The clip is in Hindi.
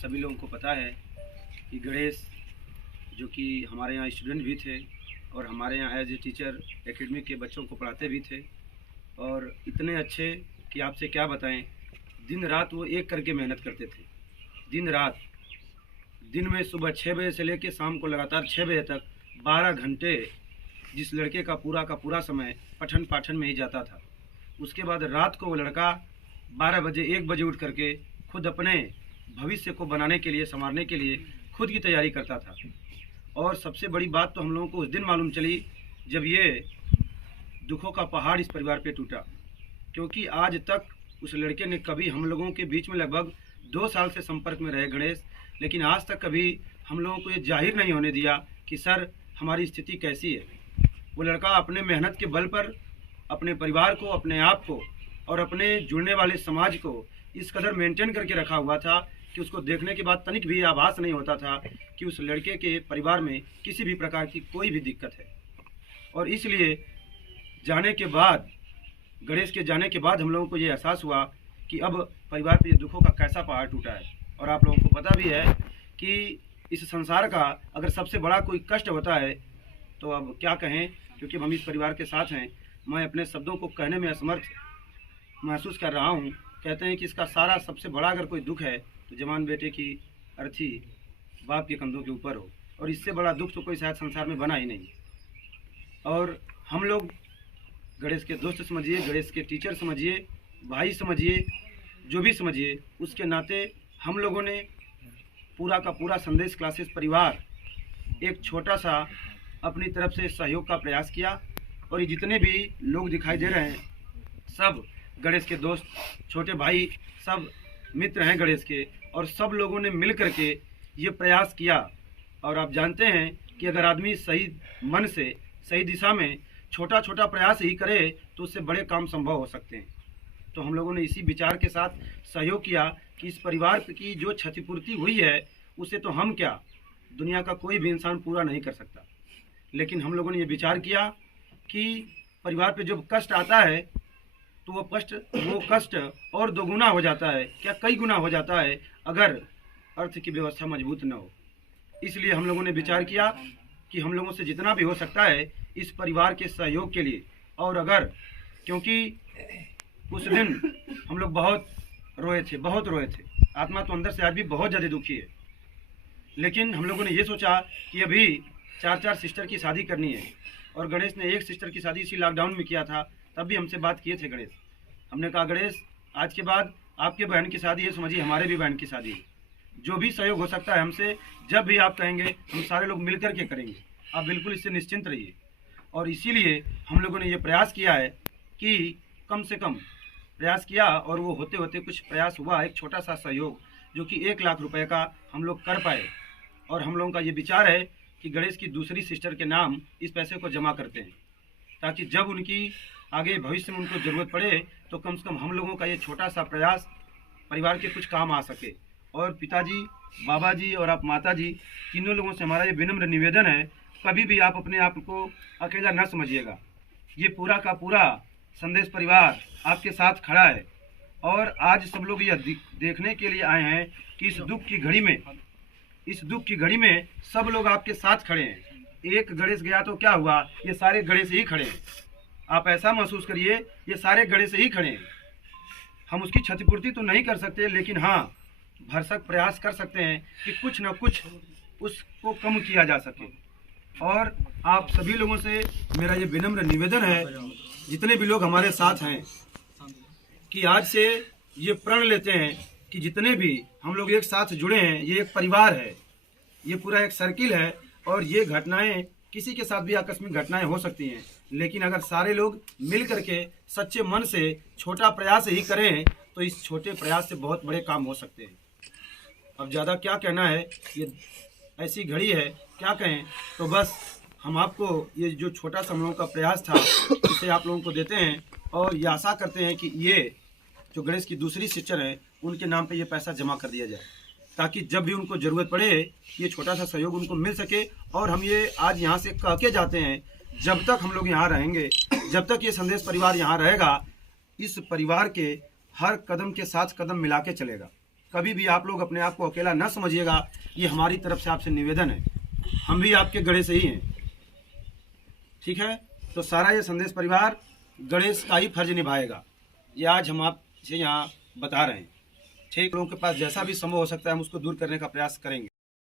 सभी लोगों को पता है कि गणेश जो कि हमारे यहाँ स्टूडेंट भी थे और हमारे यहाँ एज ए टीचर एकेडमी के बच्चों को पढ़ाते भी थे और इतने अच्छे कि आपसे क्या बताएं। दिन रात वो एक करके मेहनत करते थे, दिन रात। दिन में सुबह 6 बजे से लेकर शाम को लगातार 6 बजे तक 12 घंटे जिस लड़के का पूरा समय पठन पाठन में ही जाता था। उसके बाद रात को वो लड़का 12 बजे 1 बजे उठ करके खुद अपने भविष्य को बनाने के लिए, संवारने के लिए खुद की तैयारी करता था। और सबसे बड़ी बात तो हम लोगों को उस दिन मालूम चली जब ये दुखों का पहाड़ इस परिवार पे टूटा, क्योंकि आज तक उस लड़के ने कभी हम लोगों के बीच में लगभग 2 साल से संपर्क में रहे गणेश, लेकिन आज तक कभी हम लोगों को ये जाहिर नहीं होने दिया कि सर हमारी स्थिति कैसी है। वो लड़का अपने मेहनत के बल पर अपने परिवार को, अपने आप को और अपने जुड़ने वाले समाज को इस कदर मेंटेन करके रखा हुआ था कि उसको देखने के बाद तनिक भी आभास नहीं होता था कि उस लड़के के परिवार में किसी भी प्रकार की कोई भी दिक्कत है। और इसलिए जाने के बाद, गणेश के जाने के बाद हम लोगों को ये एहसास हुआ कि अब परिवार पे दुखों का कैसा पहाड़ टूटा है। और आप लोगों को पता भी है कि इस संसार का अगर सबसे बड़ा कोई कष्ट होता है तो अब क्या कहें, क्योंकि हम इस परिवार के साथ हैं। मैं अपने शब्दों को कहने में असमर्थ महसूस कर रहा हूँ। कहते हैं कि इसका सारा सबसे बड़ा अगर कोई दुख है तो जवान बेटे की अर्थी बाप के कंधों के ऊपर हो, और इससे बड़ा दुख तो कोई शायद संसार में बना ही नहीं। और हम लोग गणेश के दोस्त समझिए, गणेश के टीचर समझिए, भाई समझिए, जो भी समझिए, उसके नाते हम लोगों ने पूरा का पूरा संदेश क्लासेस परिवार एक छोटा सा अपनी तरफ से सहयोग का प्रयास किया। और ये जितने भी लोग दिखाई दे रहे हैं सब गणेश के दोस्त, छोटे भाई, सब मित्र हैं गणेश के, और सब लोगों ने मिल करके ये प्रयास किया। और आप जानते हैं कि अगर आदमी सही मन से, सही दिशा में छोटा छोटा प्रयास ही करे तो उससे बड़े काम संभव हो सकते हैं। तो हम लोगों ने इसी विचार के साथ सहयोग किया कि इस परिवार की जो क्षतिपूर्ति हुई है उसे तो हम क्या, दुनिया का कोई भी इंसान पूरा नहीं कर सकता। लेकिन हम लोगों ने ये विचार किया कि परिवार पे जब कष्ट आता है तो वो कष्ट और दोगुना हो जाता है, क्या कई गुना हो जाता है अगर अर्थ की व्यवस्था मजबूत न हो। इसलिए हम लोगों ने विचार किया कि हम लोगों से जितना भी हो सकता है इस परिवार के सहयोग के लिए। और अगर, क्योंकि उस दिन हम लोग बहुत रोए थे, आत्मा तो अंदर से आज भी बहुत ज़्यादा दुखी है। लेकिन हम लोगों ने ये सोचा कि अभी 4 सिस्टर की शादी करनी है, और गणेश ने एक सिस्टर की शादी इसी लॉकडाउन में किया था। तब भी हमसे बात किए थे गणेश। हमने कहा गणेश आज के बाद आपके बहन की शादी है, समझिए हमारे भी बहन की शादी है। जो भी सहयोग हो सकता है हमसे, जब भी आप कहेंगे हम सारे लोग मिल कर के करेंगे, आप बिल्कुल इससे निश्चिंत रहिए। और इसीलिए हम लोगों ने ये प्रयास किया है कि कम से कम प्रयास किया, और वो होते होते कुछ प्रयास हुआ, एक छोटा सा सहयोग जो कि 1 लाख रुपए का हम लोग कर पाए। और हम लोगों का ये विचार है कि गणेश की दूसरी सिस्टर के नाम इस पैसे को जमा करते हैं, ताकि जब उनकी आगे भविष्य में उनको ज़रूरत पड़े तो कम से कम हम लोगों का ये छोटा सा प्रयास परिवार के कुछ काम आ सके। और पिताजी, बाबा जी और आप माता जी, तीनों लोगों से हमारा ये विनम्र निवेदन है, कभी भी आप अपने आप को अकेला न समझिएगा। ये पूरा का पूरा संदेश परिवार आपके साथ खड़ा है। और आज सब लोग यह देखने के लिए आए हैं कि इस दुख की घड़ी में सब लोग आपके साथ खड़े हैं। एक गणेश गया तो क्या हुआ, ये सारे गणेश ही खड़े हैं। आप ऐसा महसूस करिए, ये सारे गणेश ही खड़े हैं। हम उसकी क्षतिपूर्ति तो नहीं कर सकते, लेकिन हाँ भरसक प्रयास कर सकते हैं कि कुछ न कुछ उसको कम किया जा सके। और आप सभी लोगों से मेरा ये विनम्र निवेदन है, जितने भी लोग हमारे साथ हैं, कि आज से ये प्रण लेते हैं कि जितने भी हम लोग एक साथ जुड़े हैं, ये एक परिवार है, ये पूरा एक सर्किल है। और ये घटनाएं, किसी के साथ भी आकस्मिक घटनाएं हो सकती हैं, लेकिन अगर सारे लोग मिल करके सच्चे मन से छोटा प्रयास ही करें तो इस छोटे प्रयास से बहुत बड़े काम हो सकते हैं। अब ज़्यादा क्या कहना है, ये ऐसी घड़ी है, क्या कहें। तो बस हम आपको ये जो छोटा सा हम लोगों का प्रयास था इसे आप लोगों को देते हैं, और ये आशा करते हैं कि ये जो गणेश की दूसरी सिस्टर है उनके नाम पे ये पैसा जमा कर दिया जाए, ताकि जब भी उनको ज़रूरत पड़े ये छोटा सा सहयोग उनको मिल सके। और हम ये आज यहाँ से कह के जाते हैं, जब तक हम लोग यहाँ रहेंगे, जब तक ये संदेश परिवार यहाँ रहेगा, इस परिवार के हर कदम के साथ कदम मिला के चलेगा। कभी भी आप लोग अपने आप को अकेला न समझिएगा। ये हमारी तरफ से आपसे निवेदन है, हम भी आपके गणेश ही हैं। ठीक है, तो सारा ये संदेश परिवार गणेश का ही फर्ज निभाएगा, ये आज हम आपसे यहाँ बता रहे हैं। ठीक, लोगों के पास जैसा भी संभव हो सकता है हम उसको दूर करने का प्रयास करेंगे।